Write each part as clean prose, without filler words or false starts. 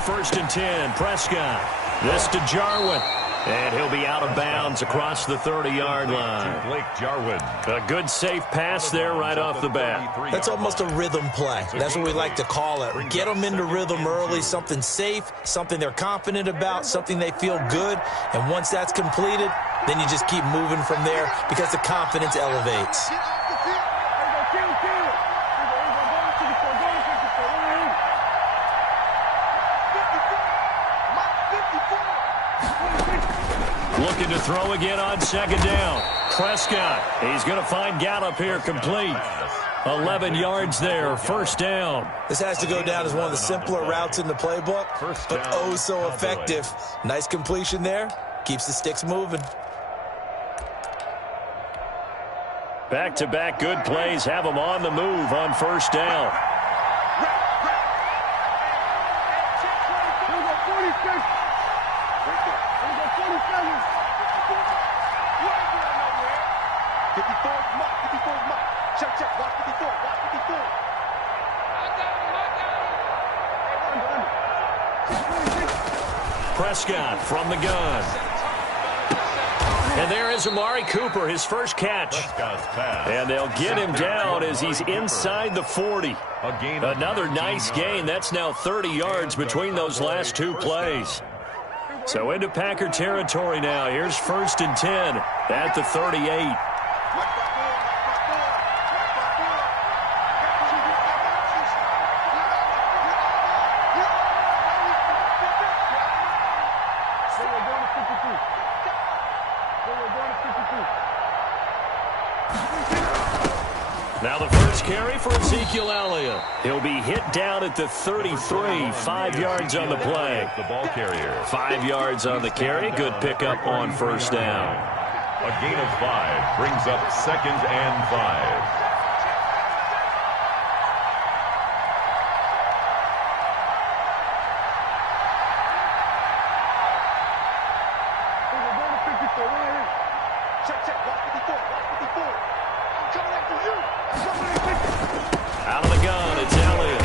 first and 10. Prescott. This to Jarwin. And he'll be out of bounds across the 30-yard line. Blake Jarwin. A good, safe pass there right off the bat. That's almost a rhythm play. That's what we like to call it. Get them into rhythm early, something safe, something they're confident about, something they feel good. And once that's completed, then you just keep moving from there because the confidence elevates. Looking to throw again on second down. Prescott. He's going to find Gallup here complete. 11 yards there, first down. This has to go down as one of the simpler routes in the playbook, but oh so effective. Nice completion there. Keeps the sticks moving. Back-to-back good plays have them on the move on first down. Prescott from the gun. And there is Amari Cooper, his first catch. And they'll get him down as he's inside the 40. Another nice gain. That's now 30 yards between those last two plays. So into Packer territory now. Here's first and 10 at the 38. Now the first carry for Ezekiel Elliott. He'll be hit down at the 33, 5 yards on the play. The ball carrier. 5 yards on the carry. Good pickup on first down. A gain of 5 brings up second and 5. Out of the gun, it's Elliott.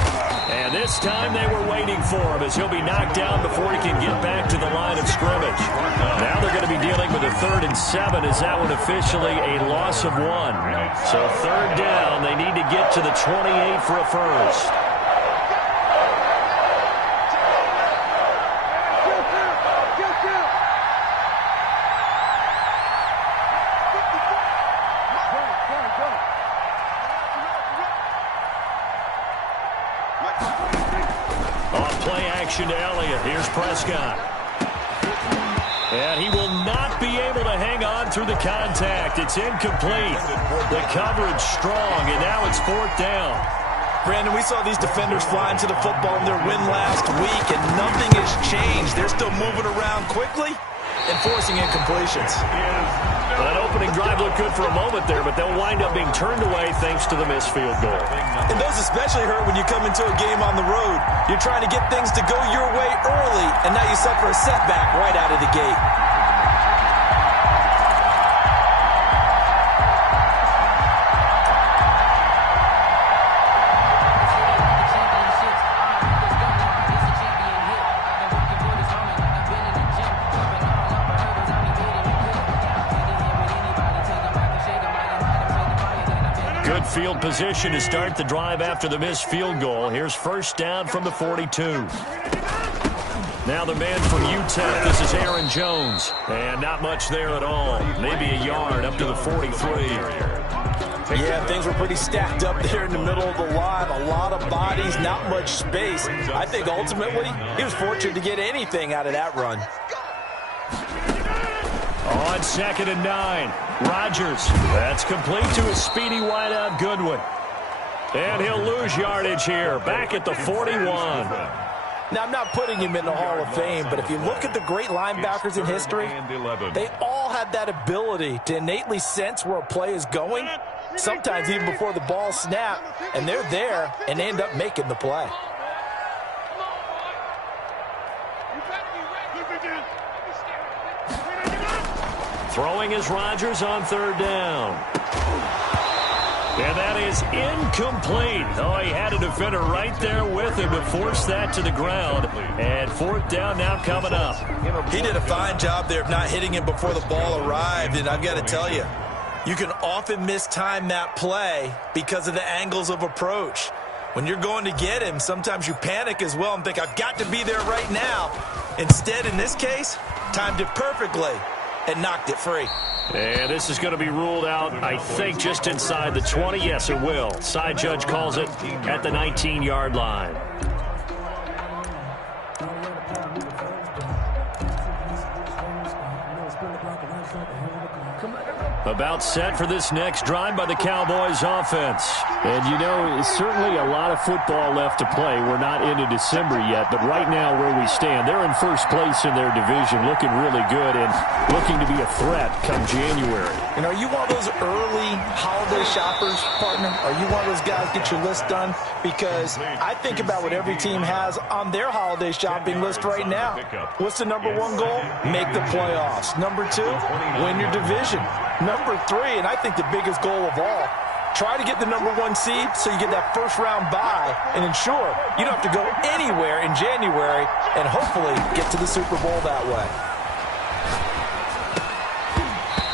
And this time they were waiting for him as he'll be knocked down before he can get back to the line of scrimmage. Now they're going to be dealing with a 3rd and 7 as that one officially a loss of 1. So 3rd down, they need to get to the 28 for a first. To Elliott. Here's Prescott. And he will not be able to hang on through the contact. It's incomplete. The coverage strong, and now it's 4th down. Brandon, we saw these defenders fly into the football in their win last week, and nothing has changed. They're still moving around quickly and forcing incompletions. That opening drive looked good for a moment there, but they'll wind up being turned away thanks to the missed field goal. And those especially hurt when you come into a game on the road. You're trying to get things to go your way early, and now you suffer a setback right out of the gate. Field position to start the drive after the missed field goal. Here's first down from the 42. Now the man from UTEP, this is Aaron Jones. And not much there at all. Maybe a yard up to the 43. Yeah, things were pretty stacked up there in the middle of the line. A lot of bodies, not much space. I think ultimately he was fortunate to get anything out of that run. On 2nd and 9. Rodgers. That's complete to a speedy wideout Goodwin. And he'll lose yardage here. Back at the 41. Now, I'm not putting him in the Hall of Fame, but if you look at the great linebackers in history, they all have that ability to innately sense where a play is going, sometimes even before the ball snaps, and they're there and they end up making the play. Throwing is Rodgers on 3rd down. And that is incomplete. Oh, he had a defender right there with him to force that to the ground. And fourth down now coming up. He did a fine job there of not hitting him before the ball arrived. And I've got to tell you, you can often mistime that play because of the angles of approach. When you're going to get him, sometimes you panic as well and think, I've got to be there right now. Instead, in this case, timed it perfectly and knocked it free. And this is going to be ruled out, I think, just inside the 20. Yes, it will. Side judge calls it at the 19-yard line. About set for this next drive by the Cowboys offense. And, you know, certainly a lot of football left to play. We're not into December yet, but right now where we stand, they're in first place in their division, looking really good and looking to be a threat come January. And are you one of those early holiday shoppers, partner? Are you one of those guys get your list done? Because I think about what every team has on their holiday shopping list right now. What's the number one goal? Make the playoffs. Number two, win your division. Number three, and I think the biggest goal of all, try to get the number one seed so you get that first round bye and ensure you don't have to go anywhere in January and hopefully get to the Super Bowl that way.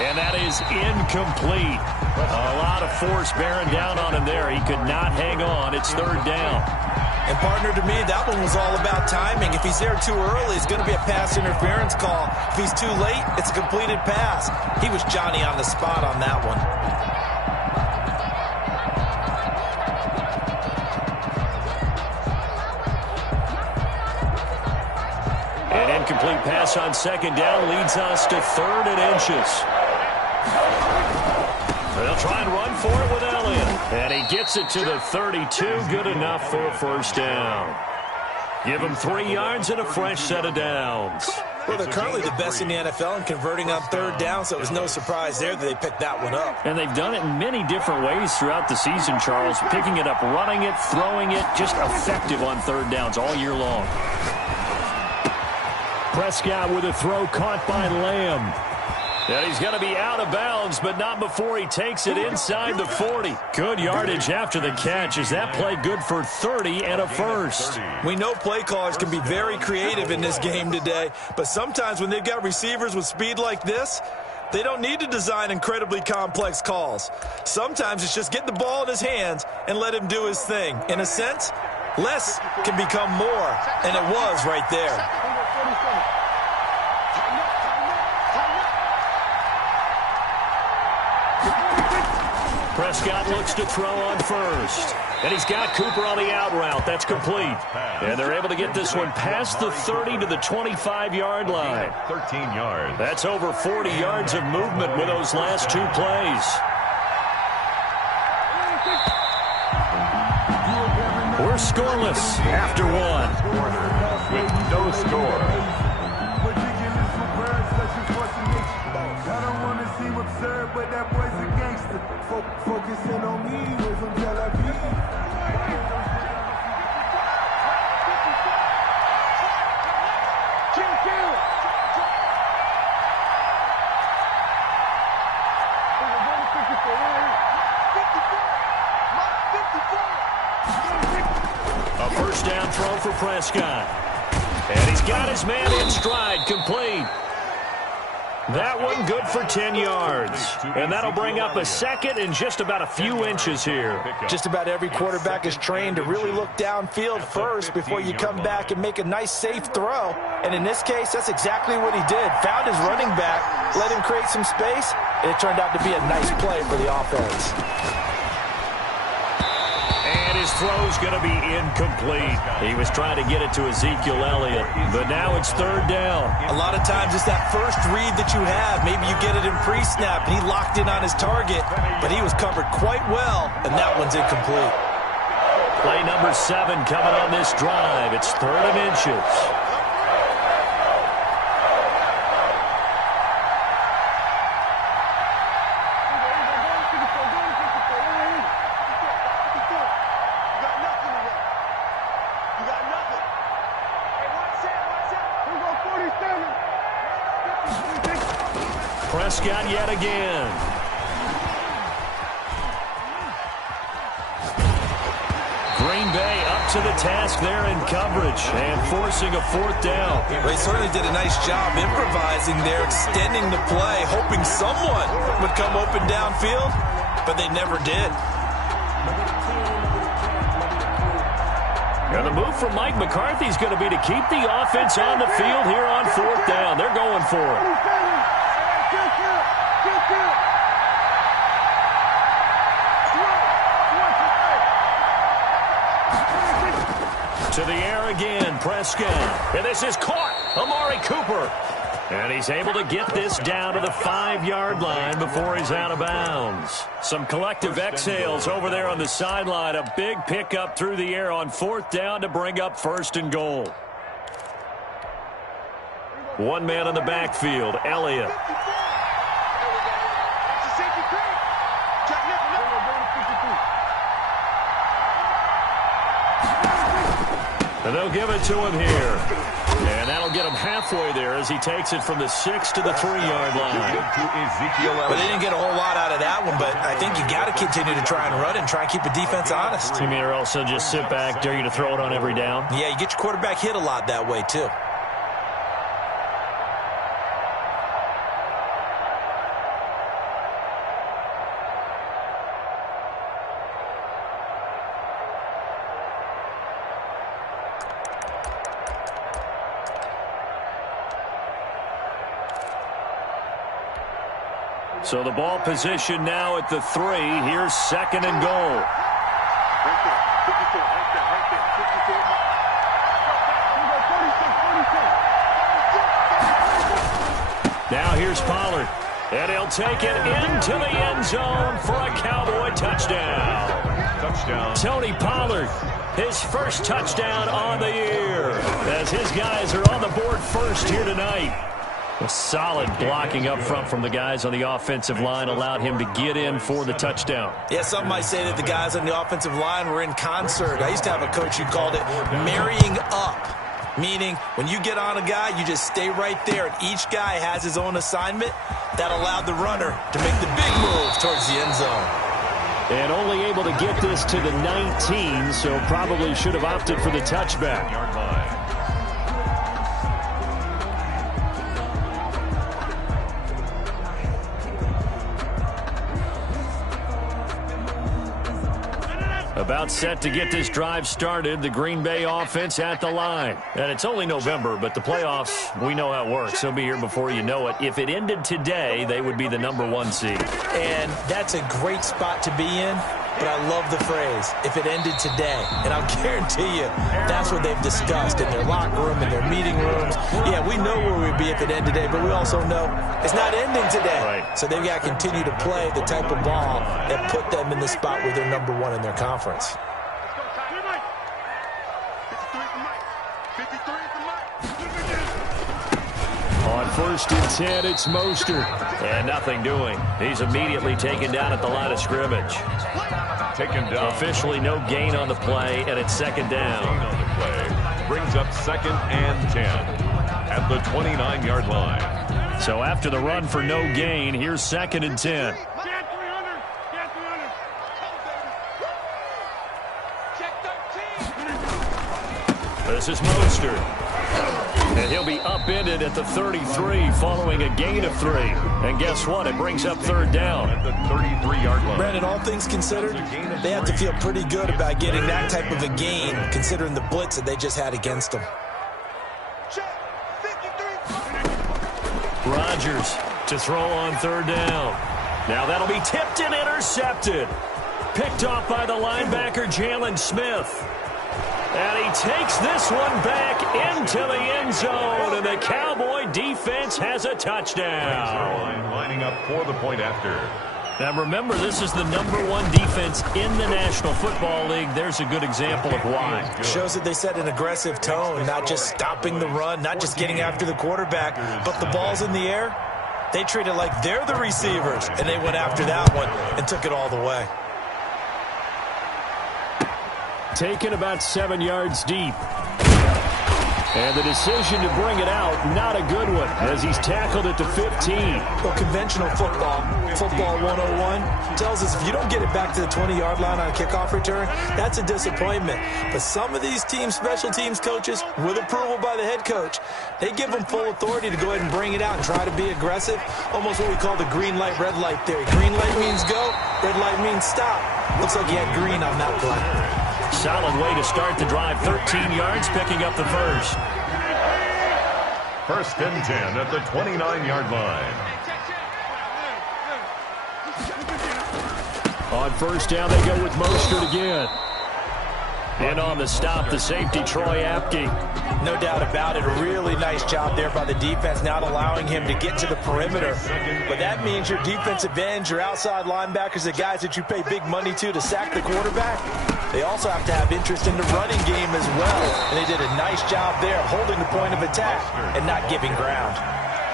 And that is incomplete. A lot of force bearing down on him there. He could not hang on. It's third down. And, partner, to me, that one was all about timing. If he's there too early, it's going to be a pass interference call. If he's too late, it's a completed pass. He was Johnny on the spot on that one. An incomplete pass on second down leads us to third and inches. They'll try and run for it with Elliott. And he gets it to the 32. Good enough for a first down. Give him 3 yards and a fresh set of downs. Well, they're currently the best in the NFL in converting on third down, so it was no surprise there that they picked that one up. And they've done it in many different ways throughout the season, Charles. Picking it up, running it, throwing it, just effective on third downs all year long. Prescott with a throw caught by Lamb. And he's going to be out of bounds, but not before he takes it inside the 40. Good yardage after the catch. Is that play good for 30 and a first? We know play callers can be very creative in this game today, but sometimes when they've got receivers with speed like this, they don't need to design incredibly complex calls. Sometimes it's just get the ball in his hands and let him do his thing. In a sense, less can become more, and it was right there. Prescott looks to throw on first. And he's got Cooper on the out route. That's complete. And they're able to get this one past the 30 to the 25-yard line. 13 yards. That's over 40 yards of movement with those last 2 plays. We're scoreless after one. With no score. But that boy's a gangster. Focusing on me was from Tel Aviv. A first down throw for Prescott. And he's got his man in stride, complete. That one good for 10 yards. And that'll bring up a second in just about a few inches here. Just about every quarterback is trained to really look downfield first before you come back and make a nice, safe throw. And in this case, that's exactly what he did. Found his running back, let him create some space, and it turned out to be a nice play for the offense. His throw's going to be incomplete. He was trying to get it to Ezekiel Elliott, but now it's third down. A lot of times it's that first read that you have. Maybe you get it in pre-snap, and he locked in on his target, but he was covered quite well, and that one's incomplete. Play number 7 coming on this drive. It's third and inches. Prescott yet again. Green Bay up to the task there in coverage and forcing a fourth down. They certainly did a nice job improvising there, extending the play, hoping someone would come open downfield, but they never did. And the move from Mike McCarthy is going to be to keep the offense on the field here on fourth down. They're going for it. To the air again, Prescott. And this is caught. Amari Cooper. And he's able to get this down to the 5-yard line before he's out of bounds. Some collective exhales over there on the sideline. A big pickup through the air on fourth down to bring up first and goal. One man in the backfield, Elliott. And they'll give it to him here. And that'll get him halfway there as he takes it from the 6 to the 3-yard line. But they didn't get a whole lot out of that one, but I think you got to continue to try and run and try and keep the defense honest. You mean or also just sit back, dare you to throw it on every down? Yeah, you get your quarterback hit a lot that way, too. So the ball position now at the 3. Here's second and goal. Now here's Pollard. And he'll take it into the end zone for a Cowboy touchdown. Tony Pollard, his first touchdown on the year, as his guys are on the board first here tonight. A solid blocking up front from the guys on the offensive line allowed him to get in for the touchdown. Yeah, some might say that the guys on the offensive line were in concert. I used to have a coach who called it marrying up, meaning when you get on a guy, you just stay right there, and each guy has his own assignment. That allowed the runner to make the big move towards the end zone. And only able to get this to the 19, so probably should have opted for the touchback. About set to get this drive started, the Green Bay offense at the line. And it's only November, but the playoffs, we know how it works. They'll be here before you know it. If it ended today, they would be the #1 seed. And that's a great spot to be in, but I love the phrase, if it ended today. And I'll guarantee you, that's what they've discussed in their locker room, in their meeting rooms. Yeah, we know where we'd be if it ended today, but we also know it's not ending today. Right. So they've got to continue to play the type of ball that put them in the spot where they're #1 in their conference. On 1st and 10, it's Mostert. And nothing doing. He's immediately taken down at the line of scrimmage. Taken down. Officially no gain on the play, and it's second down. On the play. Brings up 2nd and 10 at the 29-yard line. So after the run for no gain, here's 2nd and 10. This is Mostert. And he'll be upended at the 33 following a gain of 3. And guess what? It brings up 3rd down. At the 33-yard line. Brandon, all things considered, they have to feel pretty good about getting that type of a gain, considering the blitz that they just had against them. Rodgers to throw on 3rd down. Now that'll be tipped and intercepted. Picked off by the linebacker, Jalen Smith. And he takes this one back into the end zone, and the Cowboy defense has a touchdown. Lining up for the point after. Now remember, this is the #1 defense in the National Football League. There's a good example of why. Shows that they set an aggressive tone, not just stopping the run, not just getting after the quarterback, but the ball's in the air. They treat it like they're the receivers, and they went after that one and took it all the way. Taken about 7 yards deep. And the decision to bring it out, not a good one, as he's tackled at the 15. Well, conventional football 101, tells us if you don't get it back to the 20-yard line on a kickoff return, that's a disappointment. But some of these team special teams coaches, with approval by the head coach, they give them full authority to go ahead and bring it out and try to be aggressive, almost what we call the green light, red light theory. Green light means go, red light means stop. Looks like he had green on that play. Solid way to start the drive, 13 yards, picking up the first. First and 10 at the 29-yard line. On first down, they go with Mostert again. And on the stop, the safety, Troy Apke. No doubt about it. A really nice job there by the defense, not allowing him to get to the perimeter. But that means your defensive ends, your outside linebackers, the guys that you pay big money to sack the quarterback, they also have to have interest in the running game as well. And they did a nice job there of holding the point of attack and not giving ground.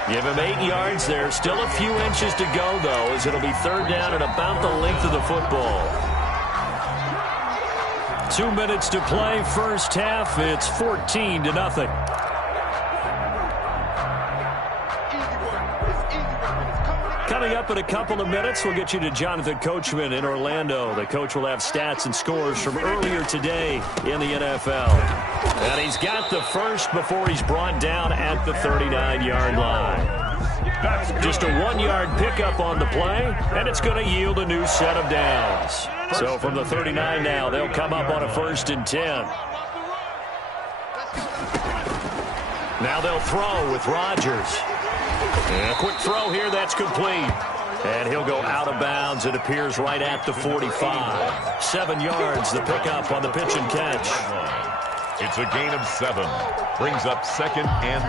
Give him 8 yards there. Still a few inches to go, though, as it'll be third down at about the length of the football. 2 minutes to play, first half. It's 14-0. Coming up in a couple of minutes, we'll get you to Jonathan Coachman in Orlando. The coach will have stats and scores from earlier today in the NFL. And he's got the first before he's brought down at the 39-yard line. Just a 1-yard pickup on the play, and it's going to yield a new set of downs. So from the 39 now, they'll come up on a 1st and 10. Now they'll throw with Rodgers. And a quick throw here, that's complete. And he'll go out of bounds. It appears right at the 45. 7 yards, the pickup on the pitch and catch. It's a gain of 7. Brings up 2nd and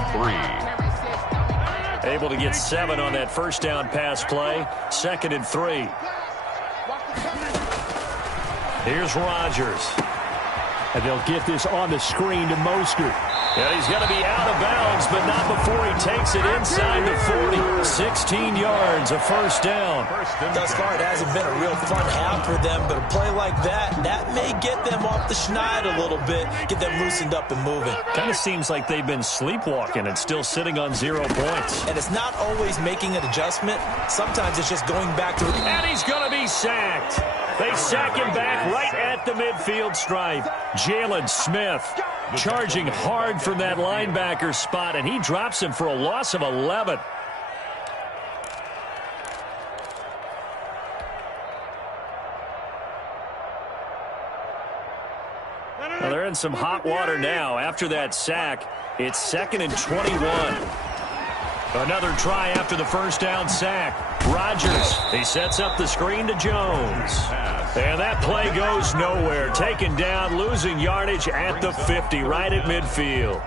3. Able to get 7 on that first down pass play. 2nd and 3. Here's Rodgers. And they'll get this on the screen to Mostert. And he's going to be out of bounds, but not before he takes it inside the 40. 16 yards, a first down. Thus far, it hasn't been a real fun half for them, but a play like that may get them off the schneid a little bit, get them loosened up and moving. Kind of seems like they've been sleepwalking and still sitting on 0 points. And it's not always making an adjustment. Sometimes it's just going back to it. And he's going to be sacked. They sack him back right at the midfield stripe. Jalen Smith charging hard from that linebacker spot, and he drops him for a loss of 11. Well, they're in some hot water now. After that sack, it's 2nd and 21. Another try after the first down sack. Rodgers, he sets up the screen to Jones. And that play goes nowhere. Taken down, losing yardage at the 50, right at midfield.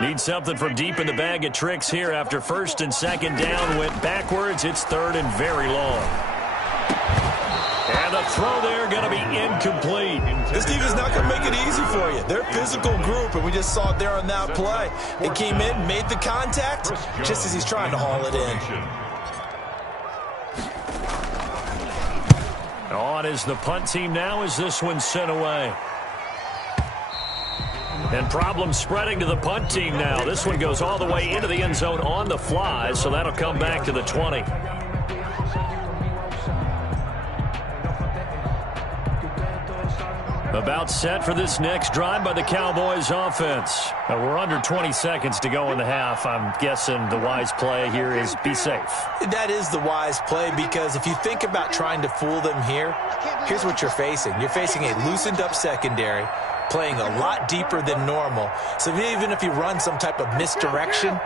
Need something from deep in the bag of tricks here after 1st and 2nd down went backwards. It's 3rd and very long. And the throw there going to be incomplete. This defense is not going to make it easy for you. They're a physical group, and we just saw it there on that play. It came in, made the contact, just as he's trying to haul it in. On is the punt team now as this one's sent away. And problems spreading to the punt team now. This one goes all the way into the end zone on the fly, so that'll come back to the 20. About set for this next drive by the Cowboys offense. We're under 20 seconds to go in the half. I'm guessing the wise play here is be safe. That is the wise play, because if you think about trying to fool them here, here's what you're facing. You're facing a loosened up secondary, playing a lot deeper than normal. So even if you run some type of misdirection,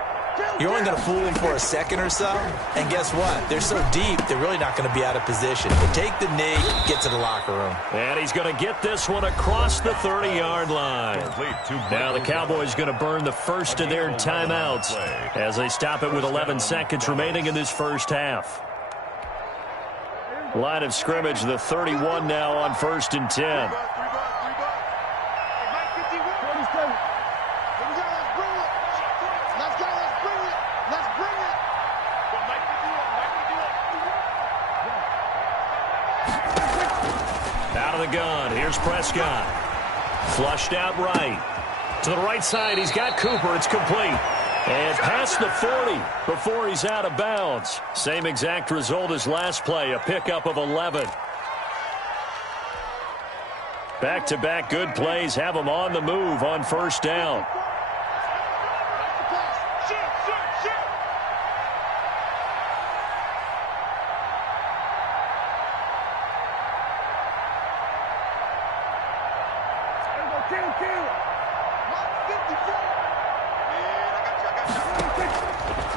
you're only going to fool them for a second or so. And guess what? They're so deep, they're really not going to be out of position. But take the knee, get to the locker room. And he's going to get this one across the 30-yard line. Now the Cowboys going to burn the first of their timeouts as they stop it with 11 seconds remaining in this first half. Line of scrimmage, the 31 now on 1st and 10. Out of the gun, here's Prescott. Flushed out right. To the right side, he's got Cooper. It's complete. And past the 40 before he's out of bounds. Same exact result as last play, a pickup of 11. Back-to-back good plays have him on the move on first down.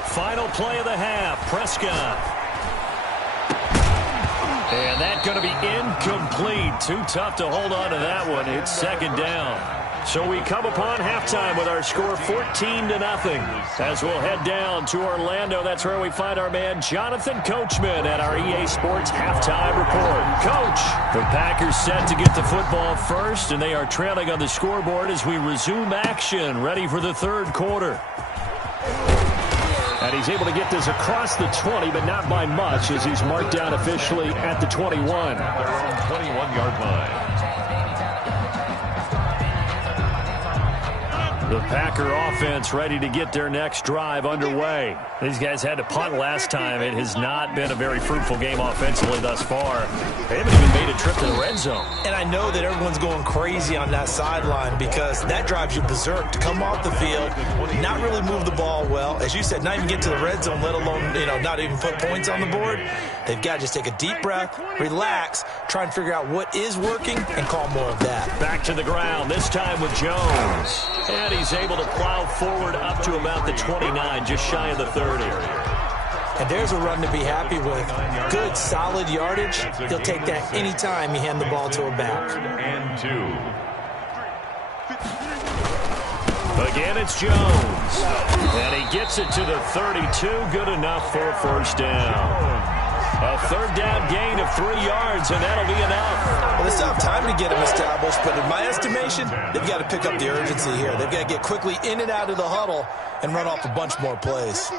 Final play of the half, Prescott. And that's going to be incomplete. Too tough to hold on to that one. It's second down. So we come upon halftime with our score 14-0. As we'll head down to Orlando, that's where we find our man Jonathan Coachman at our EA Sports Halftime Report. Coach, the Packers set to get the football first, and they are trailing on the scoreboard as we resume action, ready for the third quarter. And he's able to get this across the 20, but not by much, as he's marked down officially at the 21. They're on 21-yard line. The Packer offense ready to get their next drive underway. These guys had to punt last time. It has not been a very fruitful game offensively thus far. They haven't even made a trip to the red zone. And I know that everyone's going crazy on that sideline because that drives you berserk to come off the field, not really move the ball well. As you said, not even get to the red zone, let alone, not even put points on the board. They've got to just take a deep breath, relax, try and figure out what is working, and call more of that. Back to the ground, this time with Jones. And he's able to plow forward up to about the 29, just shy of the 30. And there's a run to be happy with. Good, solid yardage. He'll take that any time you hand the ball to a back. And 2. Again, it's Jones. And he gets it to the 32. Good enough for a first down. A third down gain of 3 yards, and that'll be enough. Well, they still have time to get him established, but in my estimation, they've got to pick up the urgency here. They've got to get quickly in and out of the huddle and run off a bunch more plays.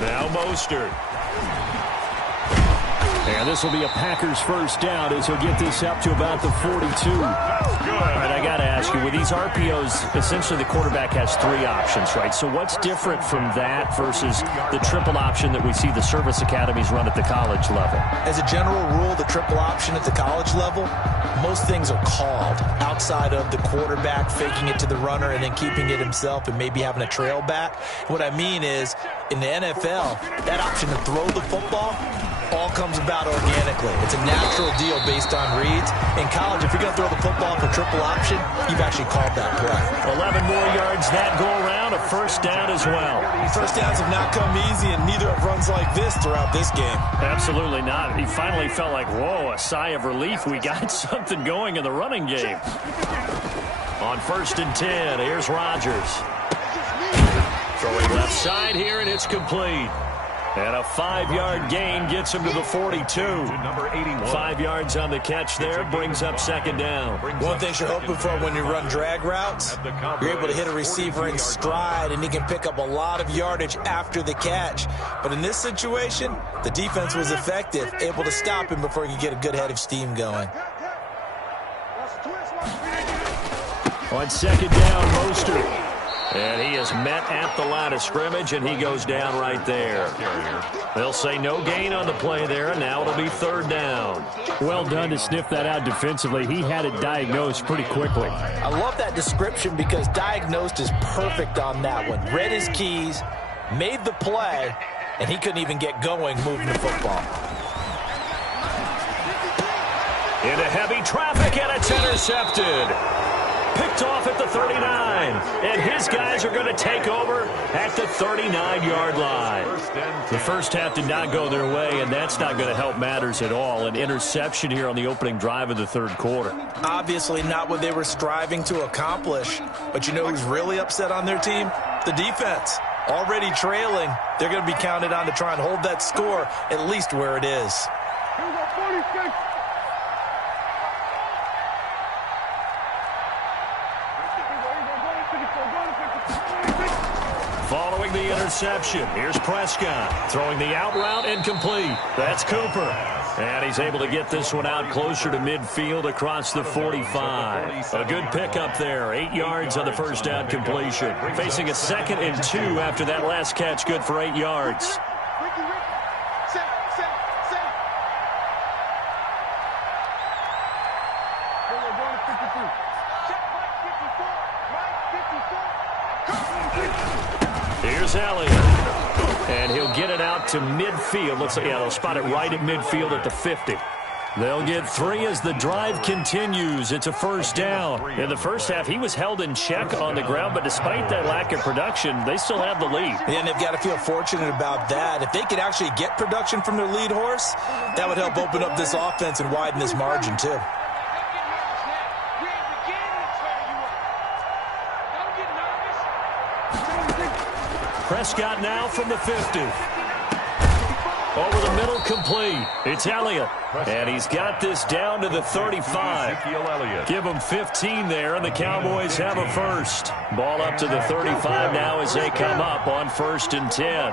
Now Mostert. And this will be a Packers first down as he'll get this up to about the 42. All right, I got to ask you, with these RPOs, essentially the quarterback has 3 options, right? So what's different from that versus the triple option that we see the service academies run at the college level? As a general rule, the triple option at the college level, most things are called outside of the quarterback faking it to the runner and then keeping it himself and maybe having a trail back. What I mean is, in the NFL, that option to throw the football all comes about organically. It's a natural deal based on reads. In college, if you're going to throw the football for triple option, you've actually called that play. 11 more yards that go around, a first down as well. First downs have not come easy, and neither have runs like this throughout this game. Absolutely not. He finally felt like, whoa, a sigh of relief. We got something going in the running game. On 1st and 10, here's Rodgers. Throwing left side here, and it's complete. And a 5-yard gain gets him to the 42. Number 81. 5 yards on the catch there, brings up second down. One thing you're hoping for when you run drag routes, you're able to hit a receiver in stride, and he can pick up a lot of yardage after the catch. But in this situation, the defense was effective, able to stop him before he could get a good head of steam going. On second down, Mostert. And he is met at the line of scrimmage, and he goes down right there. They'll say no gain on the play there, and now it'll be third down. Well done to sniff that out defensively. He had it diagnosed pretty quickly. I love that description because diagnosed is perfect on that one. Read his keys, made the play, and he couldn't even get going moving the football. Into heavy traffic, and it's intercepted. Picked off at the 39, and his guys are going to take over at the 39-yard line. The first half did not go their way, and that's not going to help matters at all. An interception here on the opening drive of the third quarter. Obviously not what they were striving to accomplish, but you know who's really upset on their team? The defense. Already trailing, they're going to be counted on to try and hold that score at least where it is. Following the interception, here's Prescott throwing the out route incomplete. That's Cooper. And he's able to get this one out closer to midfield across the 45. A good pickup there. 8 yards on the first down completion. Facing a 2nd and 2 after that last catch, good for 8 yards. Here's Elliott. And he'll get it out to midfield. Looks like, yeah, they'll spot it right at midfield at the 50. They'll get 3 as the drive continues. It's a first down. In the first half, he was held in check on the ground, but despite that lack of production, they still have the lead. And they've got to feel fortunate about that. If they could actually get production from their lead horse, that would help open up this offense and widen this margin, too. Prescott now from the 50. Over the middle, complete. It's Elliott. And he's got this down to the 35. Give him 15 there, and the Cowboys have a first. Ball up to the 35 now as they come up on 1st and 10.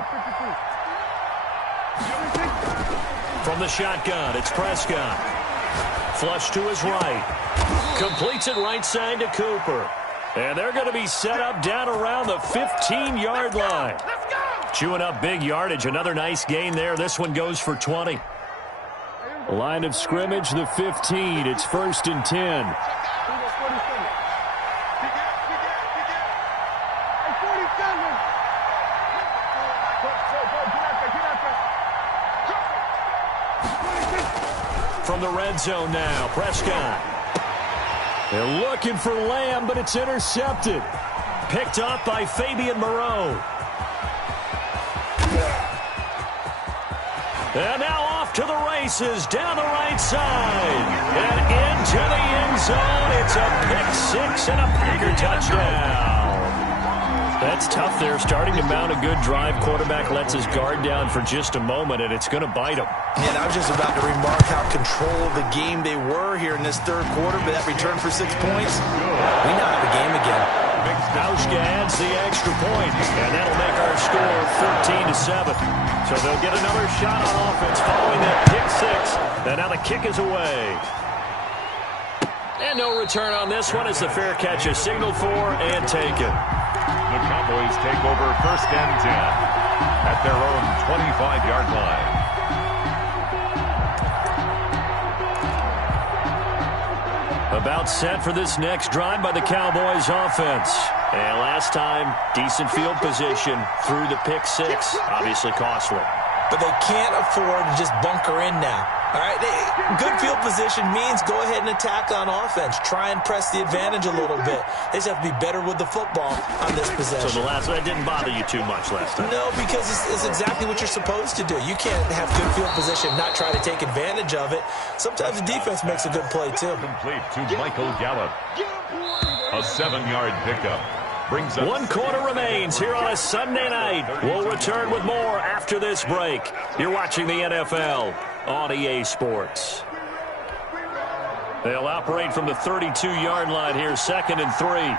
From the shotgun, it's Prescott. Flush to his right. Completes it right side to Cooper. And they're going to be set up down around the 15-yard line. Chewing up big yardage. Another nice gain there. This one goes for 20. Line of scrimmage, the 15. It's 1st and 10. From the red zone now, Prescott. They're looking for Lamb, but it's intercepted. Picked up by Fabian Moreau. And now off to the races, down the right side. And into the end zone. It's a pick-6 and a Packer touchdown. That's tough there. Starting to mount a good drive. Quarterback lets his guard down for just a moment, and it's going to bite him. And I was just about to remark how controlled the game they were here in this third quarter, but that return for 6 points, we now have a game again. Hauschka adds the extra point, and that'll make our score 14-7. So they'll get another shot on offense following that pick-6, and now the kick is away. And no return on this one as the fair catch is signaled for and taken. The Cowboys take over 1st and 10 at their own 25-yard line. About set for this next drive by the Cowboys offense. And last time, decent field position through the pick-6. Obviously costly. But they can't afford to just bunker in now. All right, good field position means go ahead and attack on offense. Try and press the advantage a little bit. They just have to be better with the football on this possession. So the last one didn't bother you too much last time? No, because it's exactly what you're supposed to do. You can't have good field position, not try to take advantage of it. Sometimes the defense makes a good play, too. Complete to Michael Gallup. A 7-yard pickup. Brings up 1 quarter remains here on a Sunday night. We'll return with more after this break. You're watching the NFL on EA Sports. They'll operate from the 32-yard line here, 2nd and 3.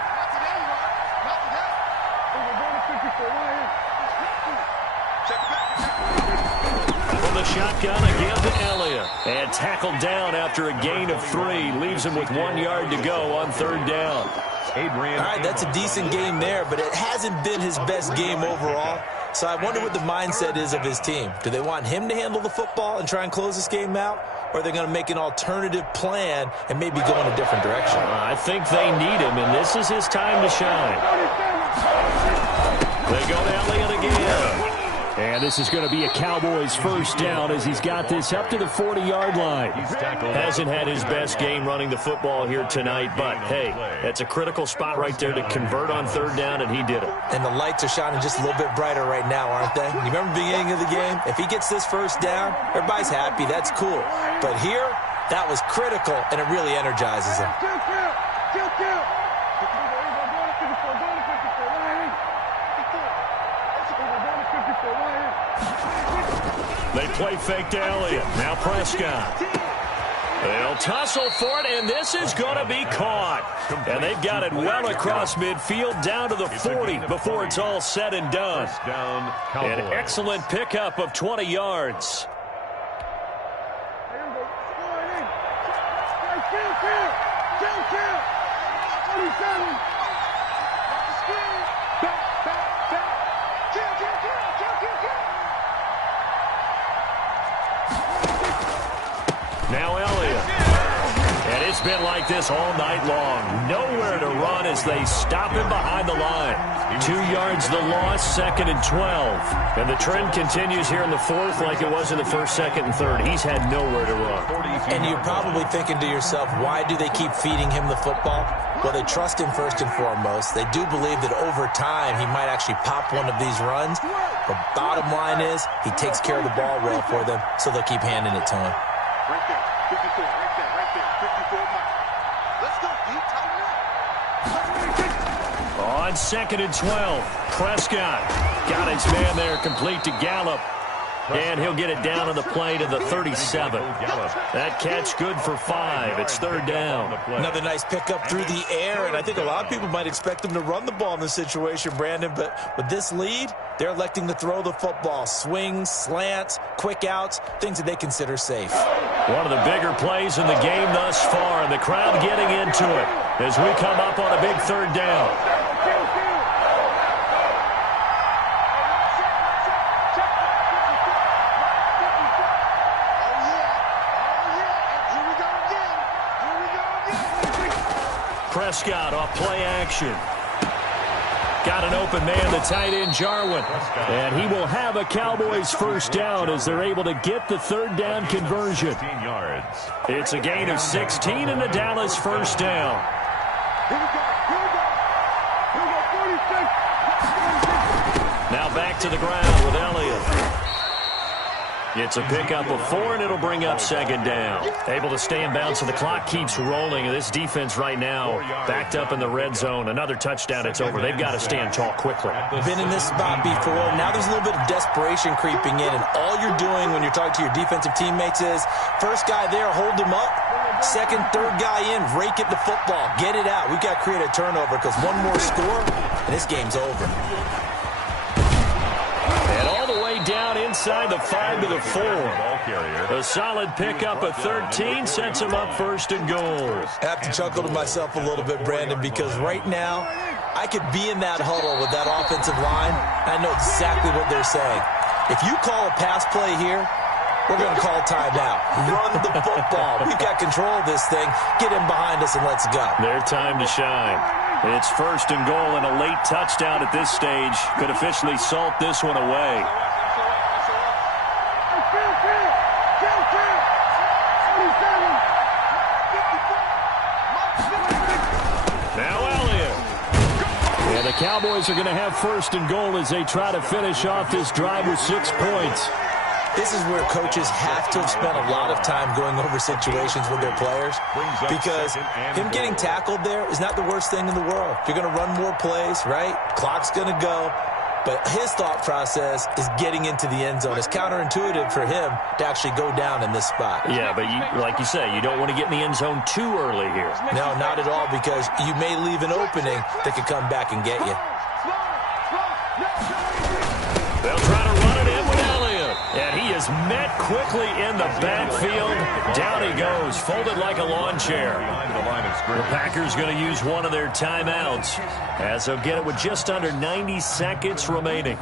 From the shotgun again to Elliott. And tackled down after a gain of 3. Leaves him with 1 yard to go on 3rd down. All right, that's a decent game there, but it hasn't been his best game overall. So I wonder what the mindset is of his team. Do they want him to handle the football and try and close this game out? Or are they going to make an alternative plan and maybe go in a different direction? I think they need him, and this is his time to shine. They go to Elliott again. And this is going to be a Cowboys first down as he's got this up to the 40-yard line. Hasn't had his best game running the football here tonight, but, hey, that's a critical spot right there to convert on 3rd down, and he did it. And the lights are shining just a little bit brighter right now, aren't they? You remember the beginning of the game? If he gets this first down, everybody's happy. That's cool. But here, that was critical, and it really energizes him. They play fake to Elliott. Now Prescott. They'll tussle for it, and this is going to be caught. And they've got it well across midfield down to the 40 before it's all said and done. An excellent pickup of 20 yards. Now Elliott. And it's been like this all night long. Nowhere to run as they stop him behind the line. 2 yards the loss, 2nd and 12. And the trend continues here in the 4th like it was in the 1st, 2nd, and 3rd. He's had nowhere to run. And you're probably thinking to yourself, why do they keep feeding him the football? Well, they trust him first and foremost. They do believe that over time he might actually pop one of these runs. But bottom line is he takes care of the ball well for them, so they'll keep handing it to him. Right there, 54, right there, 54 miles. Let's go, deep, tight end. On 2nd and 12, Prescott got his man there complete to Gallup. And he'll get it down on the play to the 37. That catch good for 5. It's 3rd down. Another nice pickup through the air, and I think a lot of people might expect him to run the ball in this situation, Brandon, but with this lead, they're electing to throw the football. Swings, slants, quick outs, things that they consider safe. One of the bigger plays in the game thus far, and the crowd getting into it as we come up on a big 3rd down. Prescott off play action. Got an open man, the tight end, Jarwin. And he will have a Cowboys first down as they're able to get the 3rd down conversion. It's a gain of 16 and a Dallas first down. Now back to the ground with Elliott. It's a pickup of 4, and it'll bring up 2nd down. Able to stay in bounds, so the clock keeps rolling. And this defense right now backed up in the red zone. Another touchdown, it's over. They've got to stand tall quickly. Been in this spot before. Now there's a little bit of desperation creeping in, and all you're doing when you're talking to your defensive teammates is, first guy there, hold him up. 2nd, 3rd guy in, rake at the football. Get it out. We've got to create a turnover because one more score, and this game's over. Down inside the 5 to the 4. A solid pickup of 13 sets him up 1st and goal. I have to chuckle to myself a little bit, Brandon, because right now I could be in that huddle with that offensive line. I know exactly what they're saying. If you call a pass play here, we're going to call timeout. Run the football. We've got control of this thing. Get him behind us and let's go. Their time to shine. It's 1st and goal, and a late touchdown at this stage could officially salt this one away. The Cowboys are going to have 1st and goal as they try to finish off this drive with 6 points. This is where coaches have to have spent a lot of time going over situations with their players, because him getting tackled there is not the worst thing in the world. You're going to run more plays, right? Clock's going to go. But his thought process is getting into the end zone. It's counterintuitive for him to actually go down in this spot. Yeah, but like you say, you don't want to get in the end zone too early here. No, not at all, because you may leave an opening that could come back and get you. They'll try to run it in with Elliott. And he is met quickly in the backfield. Down he goes, folded like a lawn chair. The Packers going to use one of their timeouts as they'll get it with just under 90 seconds remaining.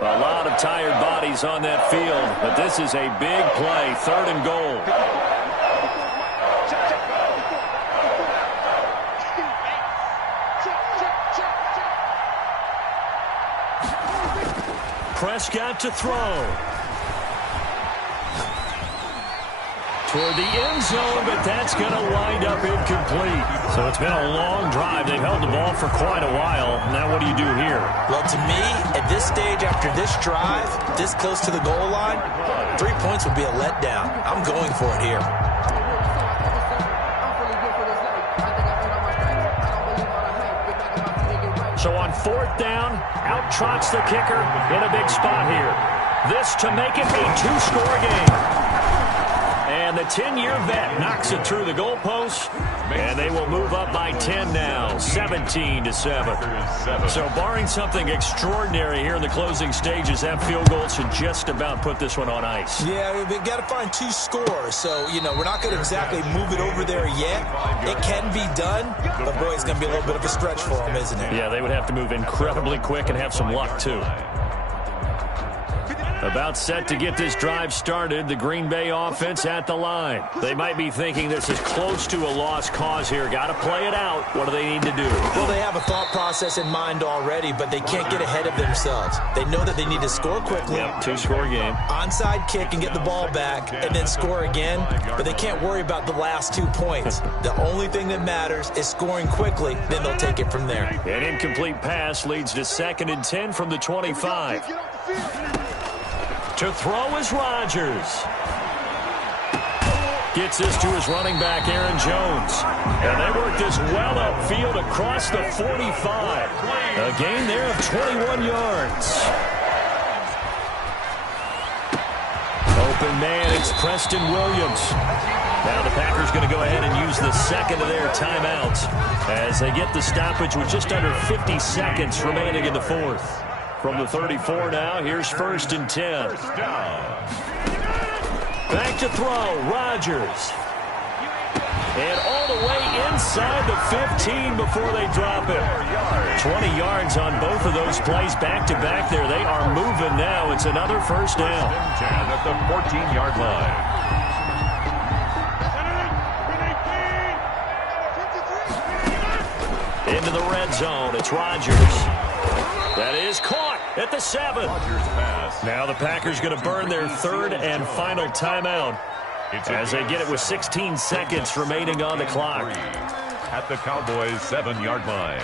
A lot of tired bodies on that field, but this is a big play, 3rd and goal. Prescott to throw. Toward the end zone, but that's going to wind up incomplete. So it's been a long drive. They've held the ball for quite a while. Now what do you do here? Well, to me, at this stage, after this drive, this close to the goal line, 3 points would be a letdown. I'm going for it here. So on 4th down, out trots the kicker in a big spot here. This to make it a 2-score game. And the 10-year vet knocks it through the goalpost, and they will move up by 10 now, 17-7. So barring something extraordinary here in the closing stages, that field goal should just about put this one on ice. Yeah, we've got to find 2 scores. So, we're not going to exactly move it over there yet. It can be done, but boy, it's going to be a little bit of a stretch for them, isn't it? Yeah, they would have to move incredibly quick and have some luck, too. About set to get this drive started, the Green Bay offense at the line. They might be thinking this is close to a lost cause here. Got to play it out. What do they need to do? Well, they have a thought process in mind already, but they can't get ahead of themselves. They know that they need to score quickly. Yep, 2-score game. Onside kick and get the ball back and then score again, but they can't worry about the last 2 points. The only thing that matters is scoring quickly, then they'll take it from there. An incomplete pass leads to 2nd and 10 from the 25. To throw is Rodgers. Gets this to his running back, Aaron Jones. And they work this well upfield across the 45. A gain there of 21 yards. Open man, it's Preston Williams. Now the Packers going to go ahead and use the 2nd of their timeouts as they get the stoppage with just under 50 seconds remaining in the 4th. From the 34 now, here's 1st and 10. Back to throw, Rodgers. And all the way inside the 15 before they drop it. 20 yards on both of those plays back-to-back there. They are moving now. It's another 1st down. 10 at the 14-yard line. Into the red zone, it's Rodgers. That is caught at the 7. Now the Packers going to burn their 3rd and final timeout as they get it with 16 seconds remaining on the clock. At the Cowboys' 7-yard line.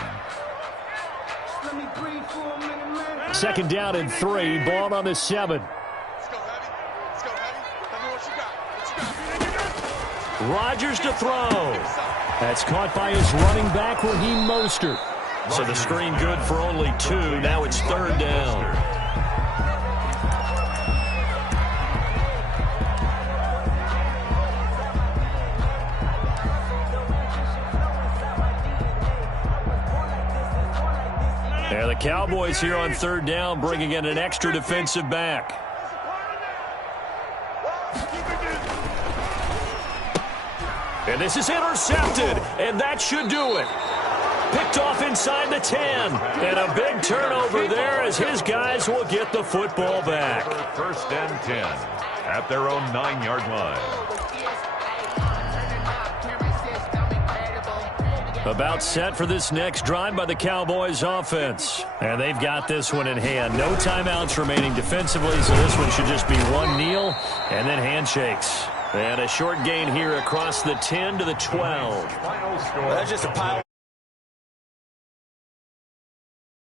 2nd down and 3, ball on the 7. Rodgers to throw. That's caught by his running back, Raheem Mostert. So the screen good for only 2. Now it's 3rd down. And the Cowboys here on 3rd down, bringing in an extra defensive back. And this is intercepted, and that should do it. Picked off inside the 10. And a big turnover there as his guys will get the football back. 1st and 10 at their own 9-yard line. About set for this next drive by the Cowboys offense. And they've got this one in hand. No timeouts remaining defensively, so this one should just be one kneel and then handshakes. And a short gain here across the 10 to the 12. That's just a pile